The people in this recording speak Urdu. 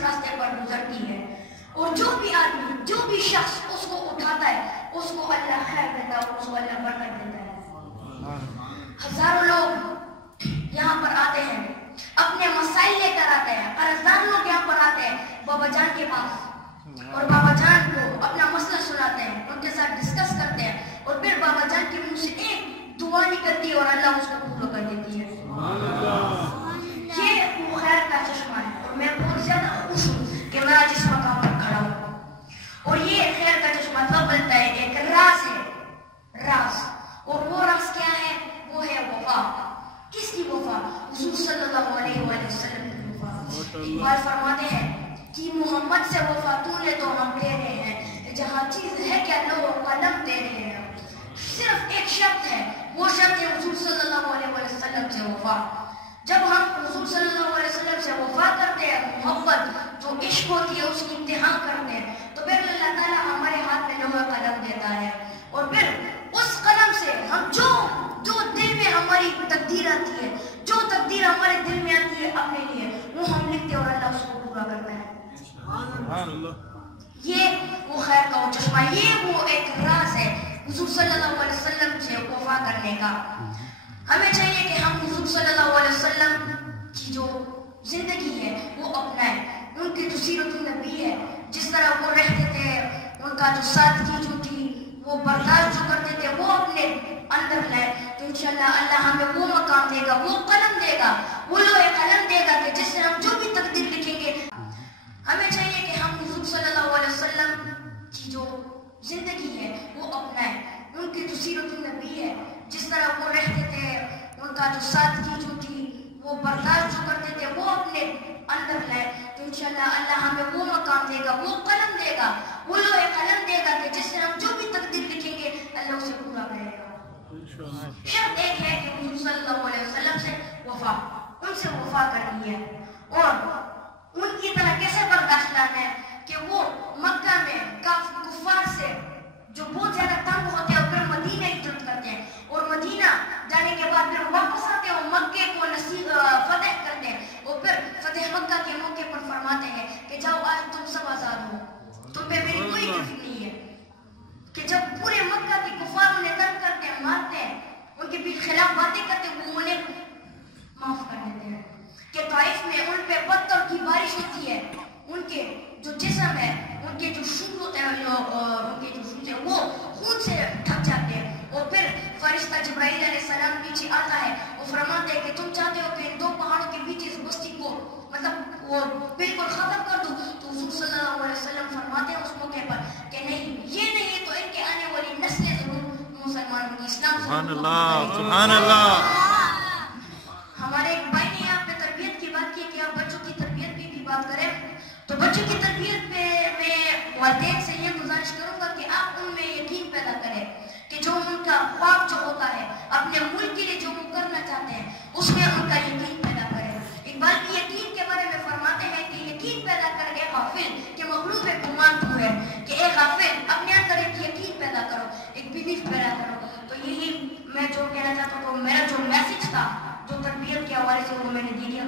اس راستے پر گزرتی ہے، اور جو بھی آدمی، جو بھی شخص اس کو اٹھاتا ہے اس کو اللہ خیر دیتا ہے، اس کو اللہ برکت دیتا ہے۔ ہزاروں لوگ یہاں پر آتے ہیں، اپنے مسائل لے کر آتے ہیں، قرضدار لوگ یہاں پر آتے ہیں بابا جان کے پاس، اور بابا جان کو اپنا مسئلہ سناتے ہیں، ان کے ساتھ ڈسکس کرتے ہیں، اور پھر بابا جان کے منہ سے ایک دعا نکلتی ہے اور اللہ اس کو پورا کر دیتی ہے۔ یہ وہ خیر کا چشمہ ہے، اور میں بہت زیادہ خوش ہوں کہ میں آج اس مقام پر کھڑا ہوں۔ اور یہ خیر کا چشمہ تب بنتا ہے، ایک راز ہے، راز، اور وہ راز کیا ہے؟ وہ ہے وفا۔ کس کی وفا؟ حضور صلی اللہ علیہ وآلہ وسلم کی وفا۔ اقبال فرماتے ہیں کہ محمد سے وفا تو لے تو ہم تیرے ہیں، جہاں چیز ہے کیا لو قلم تیرے ہیں۔ صرف ایک شرط ہے، وہ شرط ہے حضور صلی اللہ علیہ وسلم سے وفا۔ جب ہم حضور صلی اللہ علیہ وسلم سے وفا کرتے ہیں، محبت جو عشق ہوتی ہے اس کی امتحان کرتے ہیں، تو پھر اللہ تعالیٰ ہمارے ہاتھ میں لوہے قلم دیتا ہے، اور پھر اس قلم سے ہم جو دل میں ہماری تقدیر آتی ہے، جو تقدیر ہمارے دل میں آتی ہے اپنے لیے، وہ ہم لکھتے ہیں اور اللہ اس کو پورا کرتا ہے۔ یہ وہ خیر کا وہ چشمہ، یہ وہ ایک راز ہے حضور صلی اللہ علیہ وسلم سے وفا کرنے کا۔ ہمیں چاہیے کہ ہم حضور صلی اللہ علیہ وسلم کی جو زندگی ہے وہ اپنائیں، ان کی جو سیرت النبی ہے، جس طرح وہ رہتے تھے، ان کا جو سادگی جو تھی، وہ برداشت جو کرتے تھے، وہ اپنے اندر لائے، تو انشاءاللہ اللہ ہمیں وہ مقام دے گا، وہ قلم دے گا، وہ لوہے قلم دے گا کہ جس سے ہم جو بھی تقدیر لکھیں گے۔ ہمیں چاہیے کہ ہم حضور صلی اللہ علیہ وسلم کی جو زندگی ہے وہ اپنائیں، ان کی جو سیرت النبی ہے، جس طرح وہ رہتے تھے، ان کا جو سادگی جو تھی، وہ برداشت جو کرتے تھے، وہ اپنے اندر لائے، تو انشاءاللہ اللہ ہمیں وہ مقام دے گا، وہ قلم دے گا، وہ لوہے قلم دے گا کہ جس سے ہم جو بھی تقدیر لکھیں گے اللہ اسے پورا کرے گا۔ شرط ایک ہے کہ حضور صلی اللہ علیہ وسلم سے وفا، ان سے وفا کرنی ہے، اور ان کی طرح کیسے برداشت لانا ہے کہ وہ مکہ میں کفار سے جو بہت زیادہ تنگ ہوتے ہیں اور پھر مدینہ ہجرت کرتے ہیں، اور مدینہ جانے کے بعد پھر واپس آتے ہیں اور مکے کو فتح کرتے ہیں، اور پھر فتح مکہ کے موقع پر فرماتے ہیں کہ جاؤ آج تم سب آزاد ہو، تم پہ میری کوئی گرفت نہیں ہے، کہ جب پورے مکہ کے کفار انہیں تنگ کرتے ہیں، مارتے ہیں، ان کے خلاف باتیں کرتے ہیں، وہ انہیں معاف کر دیتے ہیں، کہ طائف میں ان پہ پتھر کی بارش ہوتی ہے، ان کے جو جسم ہے، ان کے جو شوز ہوتے ہیں، وہ خون سے ڈھک جاتے ہیں، اور پھر فرشتہ جبرائیل علیہ السلام پیچھے آتا ہے، وہ فرماتے ہیں کہ تم چاہتے ہو کہ ان دو پہاڑوں کے بیچ اس بستی کو مطلب وہ بالکل ختم کر دو، تو حضور صلی اللہ علیہ وسلم فرماتے ہیں اس موقع پر کہ نہیں، یہ نہیں تو ان کے آنے والی نسلیں ضرور مسلمانوں کی اسلام سبحان اللہ، سبحان اللہ۔ ہمارے ایک بھائی نے یہاں پہ تربیت کی بات کی کہ آپ بچوں کی تربیت پہ بھی بات کریں، تو بچوں کی تربیت پہ میں والدین سے یہ گزارش کروں گا کہ آپ ان میں یقین پیدا کریں کہ جو ان کا خواب جو ہوتا ہے اپنے ملک کے لیے جو وہ کرنا چاہتے ہیں اس میں ان کا یقین پیدا کریں۔ اقبال بھی یقین کے بارے میں فرماتے ہیں کہ یقین پیدا کر اے غافل کہ مغلوب گمان تو ہے، کہ اے غافل اپنے اندر ایک یقین پیدا کرو، ایک بلیف پیدا کرو۔ تو یہی میں جو کہنا چاہتا ہوں، میرا جو میسج تھا جو تربیت کے حوالے سے وہ میں نے دے دیا۔